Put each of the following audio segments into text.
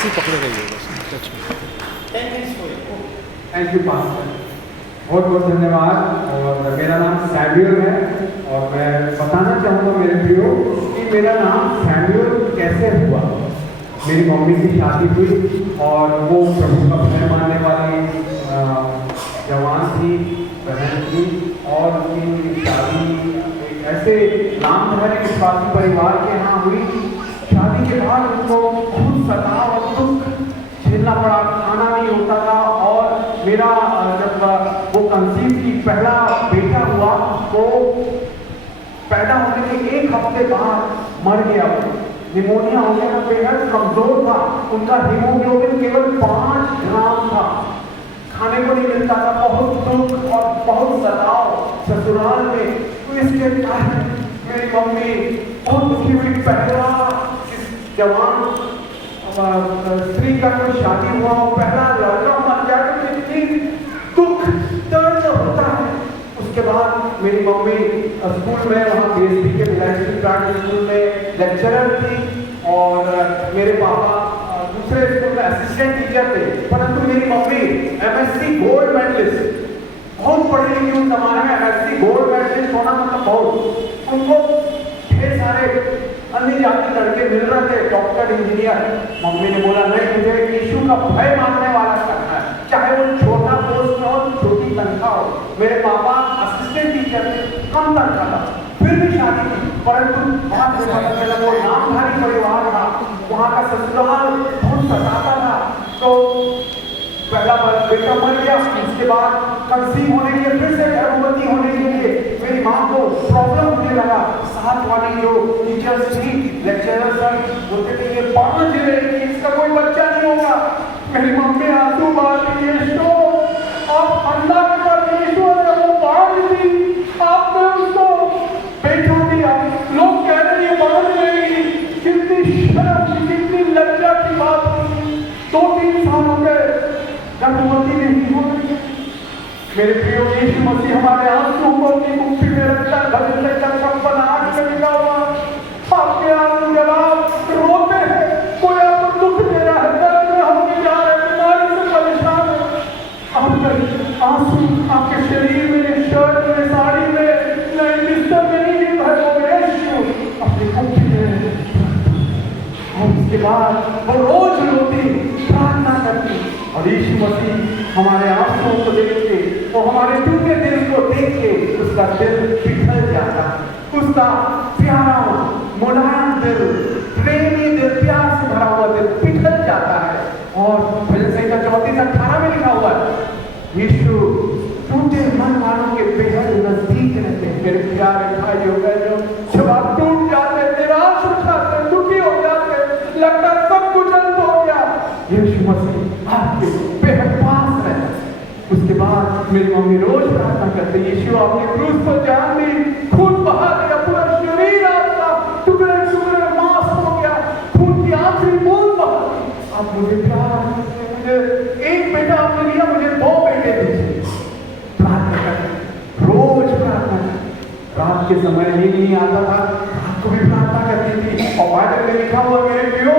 ऐसे ही पकड़े रहिए बस टच में। थैंक यू पास्टर, बहुत बहुत धन्यवाद। और मेरा नाम सैमुअल है और मैं बताना चाहूँगा मेरे प्रियो कि मेरा नाम सैमुअल कैसे हुआ। मेरी मम्मी की शादी हुई और वो प्रभु का भय मानने वाली जवान थी, बहन थी, और उनकी शादी एक ऐसे नामधारी विश्वासी परिवार के यहाँ हुई। शादी के बाद उनको बहुत सताव और दुख झेलना पड़ा, खाना नहीं होता था। और मेरा जब वो कंसीव की पहला बेटा हुआ तो पैदा होने के एक हफ्ते बाद मर गया। वो निमोनिया हो गया, बेहद कमजोर था, उनका हीमोग्लोबिन केवल 5 ग्राम था, खाने को नहीं मिलता था। बहुत दुख और बहुत सताव ससुराल में। तो इसके कारण मेरी मम्मी बहुत दुखी हुई। पहला जवान स्त्री का कोई शादी हुआ, पहला लड़का मर गया तो कितनी दुख दर्द होता है। उसके बाद मेरी मम्मी स्कूल में, वहाँ बीएसपी के मिलाइटी प्राइवेट स्कूल में लेक्चरर थी और मेरे पापा दूसरे स्कूल में असिस्टेंट टीचर थे। परंतु मेरी मम्मी एमएससी गोल्ड मेडलिस्ट, बहुत पढ़ी लिखी उस जमाने में, एमएससी गोल्ड मेडलिस्ट होना मतलब बहुत। उनको ढेर सारे अन्य जाति लड़के मिल रहे थे, डॉक्टर, इंजीनियर। मम्मी ने बोला नहीं, मुझे यीशु का भय मानने वाला करना है, चाहे वो छोटा पोस्ट में हो, छोटी तनख्वाह हो। मेरे पापा असिस्टेंट टीचर थे, कम तनख्वाह था, फिर भी शादी की। परंतु बाद में पता चला वो नामधारी परिवार था, वहाँ का ससुराल बहुत सताता था। तो पहला बेटा मर गया, उसके बाद कंसीव होने के लिए, फिर से गर्भवती होने के लिए मेरी माँ को प्रॉब्लम होने लगा। साथ वाली जो टीचर्स थी, लेक्चरर सर बोलते थे ये 5 रहेगी, इसका कोई बच्चा नहीं होगा। मेरी मम्मी आंसू बहाती, यीशु आप अल्लाह के परमेश्वर है, वो 5 थी, आपने उसको बेटा दिया, लोग कह रहे हैं ये 5 रहेगी। कितनी शर्म, कितनी लज्जा की बात थी। 2-3 साल हो गए, गर्भवती नहीं हो रही। मेरे प्रिय यीशु मसीह हमारे आंसू को अपनी मुट्ठी में रखता है। भजन संख्या 56:8 में लिखा हुआ, आपके आंसू जब आप रोते हैं, कोई आपको दुख दे रहा है, दर्द में होके जा रहे हैं, बीमारी से परेशान है, आपके आंसू आपके शरीर में, शर्ट में, साड़ी में, नहीं बिस्तर में नहीं गिर रहे, वो यीशु अपनी मुट्ठी में। और उसके बाद वो रोज रोती, प्रार्थना करती, और यीशु मसीह हमारे आंसुओं को देख के, वो हमारे टूटे दिल को देख के उसका दिल पिघल जाता है। उसका प्यारा मुलायम दिल, प्रेमी दिल, प्यार से भरा हुआ दिल पिघल जाता है। और भजन संहिता 34:18 में लिखा हुआ है, यीशु टूटे मन वालों के बेहद नजदीक रहते हैं। मेरे प्यारे भाइयों बहनों, जब आप टूट जाते, निराश हो जाते, दुखी हो जाते, लगता सब कुछ अंत हो गया, यीशु मसीह आपके बेहद पास रहता है। उसके बाद मेरी मम्मी रोज प्रार्थना करती, यीशु आपने क्रूस को जान दी, खून बहा दिया, पूरा शरीर आपका टुकड़े टुकड़े मांस हो गया, खून की आखिरी बूंद बहा दी। आप मुझे प्यार, मुझे एक बेटा आपने दिया, मुझे 2 बेटे दीजिए। प्रार्थना करती, रोज प्रार्थना करती। रात के समय नींद नहीं आता था, रात को भी प्रार्थना करती थी। और बाइबल में लिखा हुआ मेरे प्रियो,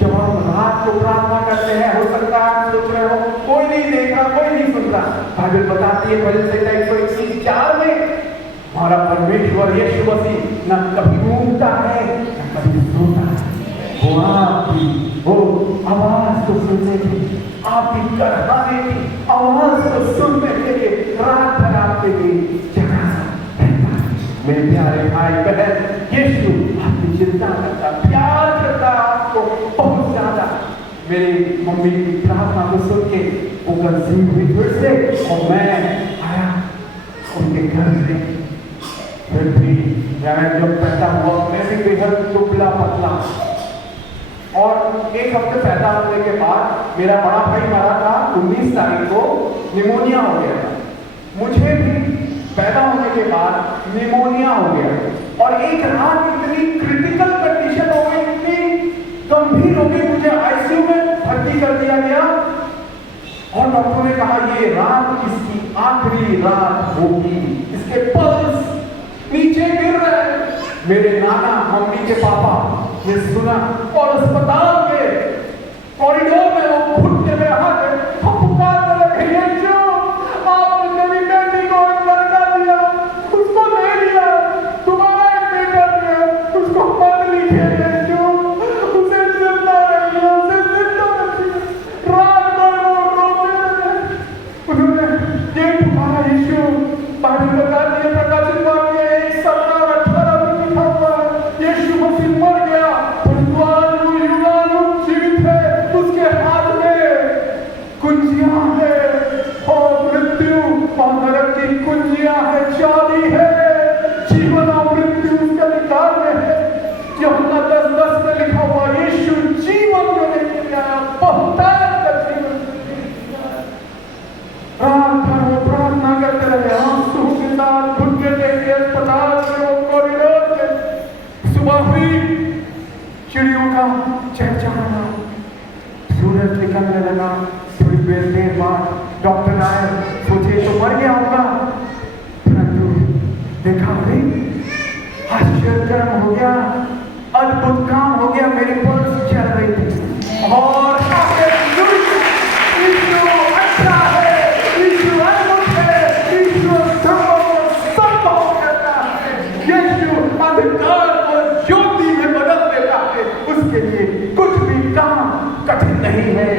जब हम रात को प्रार्थना करते हैं, हो सकता है सोच रहे हो कोई नहीं देख रहा, कोई नहीं सुन रहा, बाइबल बताती है भजन संहिता 121:4 में, हमारा परमेश्वर यीशु मसीह न कभी ऊँगता है न कभी सोता है। वो आपकी वो आवाज को सुनने की, आपकी कराने की आवाज को सुनने के लिए रात भर आपके लिए जगा रहता है। मेरे प्यारे भाई बहन, यीशु आपकी चिंता करता, प्यार करता आपको बहुत ज्यादा। मेरी मम्मी की प्रार्थना को सुन के वो कंसीव हुई फिर से, और मैं आया उनके घर में। फिर भी जब पैदा हुआ मैं भी बेहद दुबला पतला, और एक हफ्ते पैदा होने के बाद मेरा बड़ा भाई मरा था। 19 तारीख को निमोनिया हो गया था। मुझे भी पैदा होने के बाद निमोनिया हो गया, और एक रात इतनी क्रिटिकल कंडीशन हो गई, इतनी गंभीर हो गई, मुझे आईसीयू में भर्ती कर दिया गया। और डॉक्टर ने कहा ये रात इसकी आखिरी रात होगी, इसके पल्स नीचे गिर रहे हैं। मेरे नाना, मम्मी के पापा ये सुना और अस्पताल के कॉरिडोर लगने लगा। थोड़ी देर बाद डॉक्टर आए, सोचे तो मर गया होगा, परंतु देखा भाई आश्चर्यजनक हो गया, अद्भुत काम हो गया। मेरी पल्स चल रही थी और यीशु अच्छा है, यीशु अद्भुत है, यीशु संभव करता है, यीशु अंधकार को ज्योति में बदल देता है। उसके लिए कुछ भी काम कठिन नहीं है।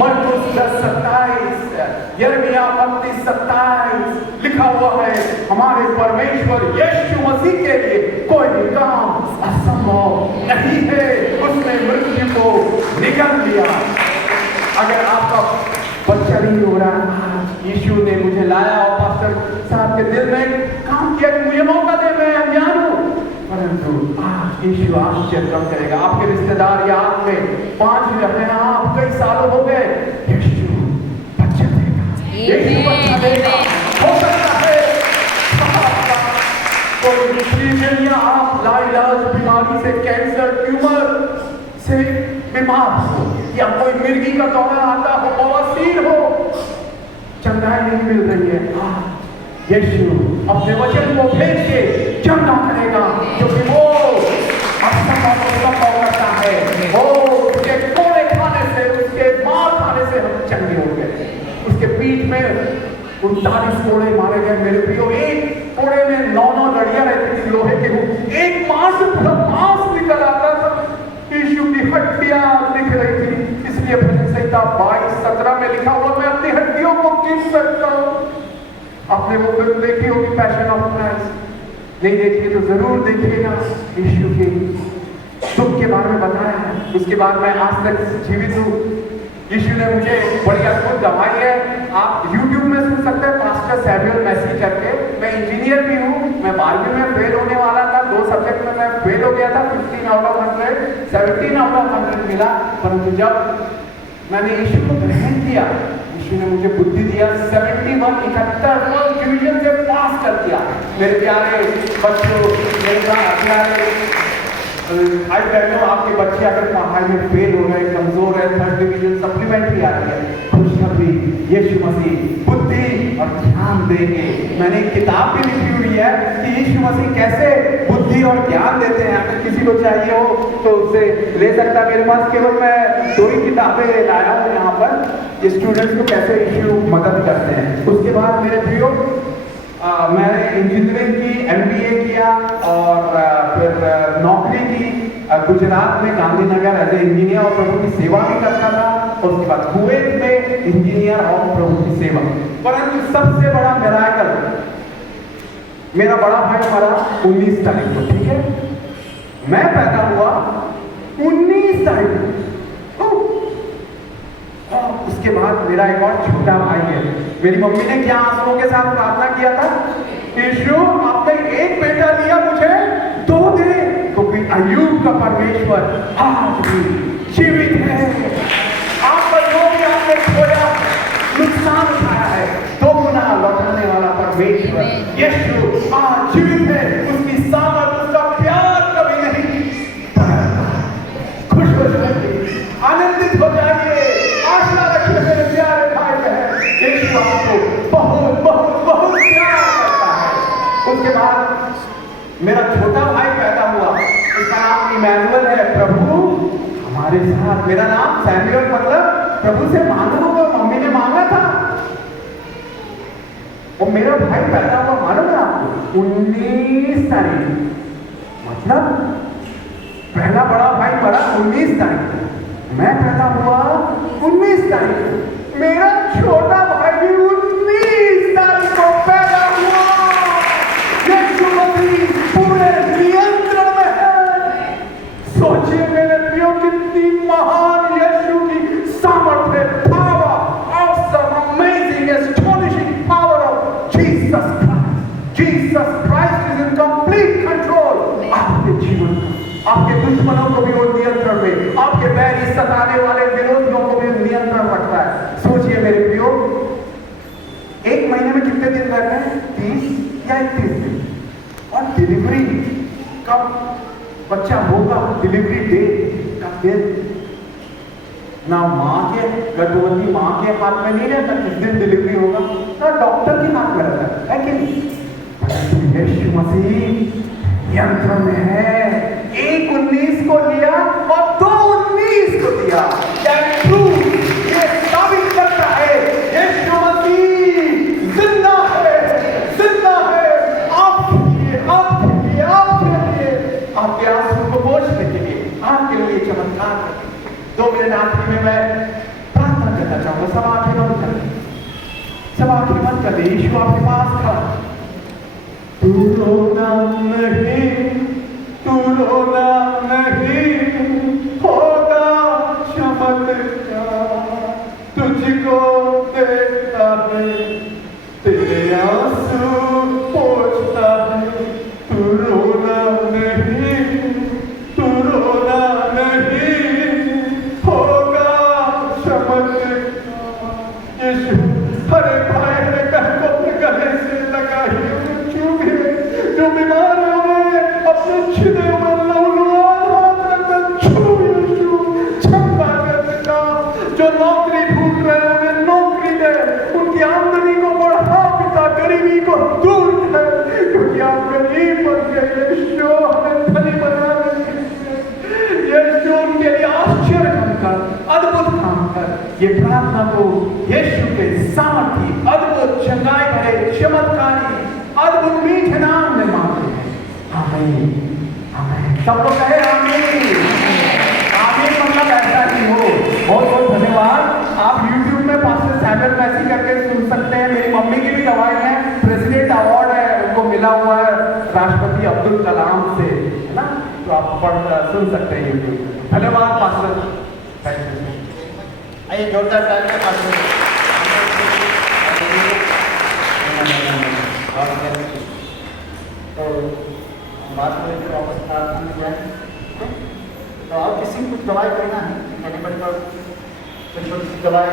मरकुस 10:27, यिर्मयाह 32:27 लिखा हुआ है, हमारे परमेश्वर यीशु मसीह के लिए कोई भी काम असंभव नहीं है। उसने मृत्यु को निगल लिया। अगर आपका बच्चा नहीं हो रहा, यीशु ने मुझे लाया और पास्टर साहब के दिल में काम किया कि मुझे मौका दे, मैं अनजान हूं, परंतु आज यीशु आश्चर्य कम करेगा। आपके रिश्तेदार या आप में 5 रहे हैं, आप कई सालों हो गए, यीशु बच्चा देगा, यीशु बच्चा देगा। हो सकता है कोई दूसरी या आप लाइलाज बीमारी से, कैंसर, ट्यूमर से बीमार हो, या कोई मिर्गी का दौरा आता हो, बवासीर हो, चंगाई नहीं मिल रही है। यीशु अपने वचन को भेज के चंगा करेगा, क्योंकि वो असंभव को संभव करता है। वो उसके कोड़े खाने से, उसके मार खाने से हम चंगे हो गए। उसके पीठ में 39 कोड़े मारे गए मेरे प्रियो। एक कोड़े में 9 लड़ियां रहती थी लोहे की, एक मांस पूरा मांस निकल आता था, यीशु की हड्डियां दिख रही थी। इसलिए भजन संहिता 22:17 में लिखा हुआ, मैं अपनी हड्डियों को गिन सकता हूं। आपने वो फिल्म देखी होगी पैशन ऑफ क्राइस्ट, नहीं देखी तो जरूर देखिएगा। यीशु के दुख के बारे में बताया है। उसके बाद मैं आज तक जीवित हूँ। यीशु ने मुझे बड़ी अद्भुत दवाई है, आप YouTube में सुन सकते हैं, पास्टर सैमुअल मैसी करके। मैं इंजीनियर भी हूँ, मैं 12वीं में फेल होने वाला था, 2 सब्जेक्ट में मैं फेल हो गया था, 15 आउट ऑफ 100, 17 आउट ऑफ 100 मिला। परंतु जब मैंने यीशु को ग्रहण किया, यीशु ने मुझे बुद्धि दिया, 71 फर्स्ट डिवीजन से पास कर दिया। मेरे प्यारे बच्चों, मेरे प्यारे भाई बहनों, आपके बच्चे अगर पढ़ाई में फेल हो गए, कमजोर है, 3rd डिवीजन सप्लीमेंट्री आ रही है, खुशखबरी, यीशु मसीह बुद्धि और ध्यान देंगे। मैंने एक किताब भी लिखी हुई है कि यीशु मसीह कैसे बुद्धि और ज्ञान देते हैं। अगर किसी को चाहिए हो तो उससे ले सकता है। मेरे पास केवल मैं 2 ही किताबें लाया हूँ यहाँ पर, ये स्टूडेंट्स को कैसे यीशु मदद करते हैं। उसके बाद मेरे प्रियो, मैंने इंजीनियरिंग की, MBA किया और फिर नौकरी की गुजरात में गांधीनगर एज ए इंजीनियर और प्रभु की सेवा भी करता था। और उसके बाद कुवैत में इंजीनियर और प्रभु की सेवा। परंतु सबसे बड़ा मिराकल, मेरा बड़ा भाई मरा 19 तारीख को, ठीक है, मैं पैदा हुआ 19 तारीख को। उसके बाद मेरा एक और छोटा भाई है। मेरी मम्मी ने क्या आंसुओं के साथ प्रार्थना किया था, यीशु आपने एक बेटा दिया, मुझे 2 दे, क्योंकि अय्यूब का परमेश्वर आज भी जीवित है। आपका जो भी आपने खोया, नुकसान उठाया है, 2 गुना लौटाने वाला परमेश्वर यीशु आज जीवित है। उसकी सामर्थ, उसका प्यार कभी नहीं। खुश हो जाइए, आनंदित हो जाइए, आशा रखिए मेरे प्यारे भाई बहन, यीशु आपको बहुत बहुत बहुत प्यार करता है। उसके बाद मेरा छोटा भाई पैदा हुआ, उसका नाम इमैनुअल है, प्रभु हमारे साथ। मेरा नाम सैमुअल मतलब प्रभु से मांगा होगा, मम्मी ने मांगा था। और मेरा भाई पैदा हुआ, मालूम है आपको, 19 तारीख, मतलब पहला बड़ा भाई मरा 19 तारीख, मैं पैदा हुआ 19 तारीख। मेरा छोटा भाई भी 19 तारीख को पैदा हुआ। यीशु मसीह पूरे नियंत्रण में है। सोचिए मेरे प्रियो, कितनी महान यीशु की सामर्थ्य, power, awesome, amazing, astonishing power of Jesus Christ. Jesus Christ is in complete control आपके जीवन का। आपके दुश्मनों को भी वो नियंत्रण में, आपके बैरी सताने वाले विरोधियों को भी नियंत्रण रखता है। सोचिए मेरे प्रियो, 1 महीने में कितने दिन रहते हैं? 30 या 31 दिन। और डिलीवरी कब बच्चा होगा, डिलीवरी डेट का दिन ना माँ के, गर्भवती माँ के हाथ में नहीं रहता किस दिन डिलीवरी होगा, ना डॉक्टर के हाथ में रहता है कि नहीं? परंतु यीशु मसीह यंत्र में है। 1:19 को लिया और 2:19 को दिया। That proves, ये साबित करता है यीशु मसीह जिंदा है, जिंदा है। आपके लिए, आपके लिए, आपके लिए, आपके आंसू को पोंछने के लिए, आपके लिए चमत्कार करने के लिए। 2 मिनट आखिरी में मैं प्रार्थना करना चाहूंगा। सब आंखें बंद कर दें, सब आंखें बंद कर दें। यीशु आपके पास खड़ा, तू रोना नहीं, तू रोना नहीं, होगा चमत्कार, तुझको देखता है, तेरे आंसू पोंछता है। तू रोना नहीं, तू रोना नहीं, होगा चमत्कार। यीशु हर एक भाई हर एक बहन को अपने गले से लगाइए, जो बीमार है अपने छिदे हुए लहूलुहान हाथ रखकर छू यीशु, क्षमा कर पिता। जो नौकरी ढूंढ रहे हैं उन्हें नौकरी दे, उनकी आमदनी को बढ़ा पिता, गरीबी को दूर कर, क्योंकि आप गरीब बन गए यीशु, हमें धनी बना यीशु। उनके लिए आश्चर्य काम कर, अद्भुत काम कर। ये प्रार्थना को यीशु के सामर्थी, अद्भुत, चंगाई भरे, चमत्कारी, अद्भुत मीठे नाम में मांगते हैं। आमीन, आमीन। सब लोग कहे आमीन। आमीन मतलब ऐसा ही हो। बहुत बहुत धन्यवाद। आप YouTube में पास्टर सैमुअल मैसी करके सुन सकते हैं। मेरी मम्मी की भी दवाई है, प्रेसिडेंट अवार्ड है उनको मिला हुआ है राष्ट्रपति अब्दुल कलाम से, है ना? तो आप सुन सकते हैं YouTube। धन्यवाद पास्टर, थैंक यू। आइए जोरदार तालियां पास्टर। तो बात करें कि वापस प्रार्थना में जाए। तो आप किसी को कुछ दवाई करना है, एनीबडी को छोटी सी दवाई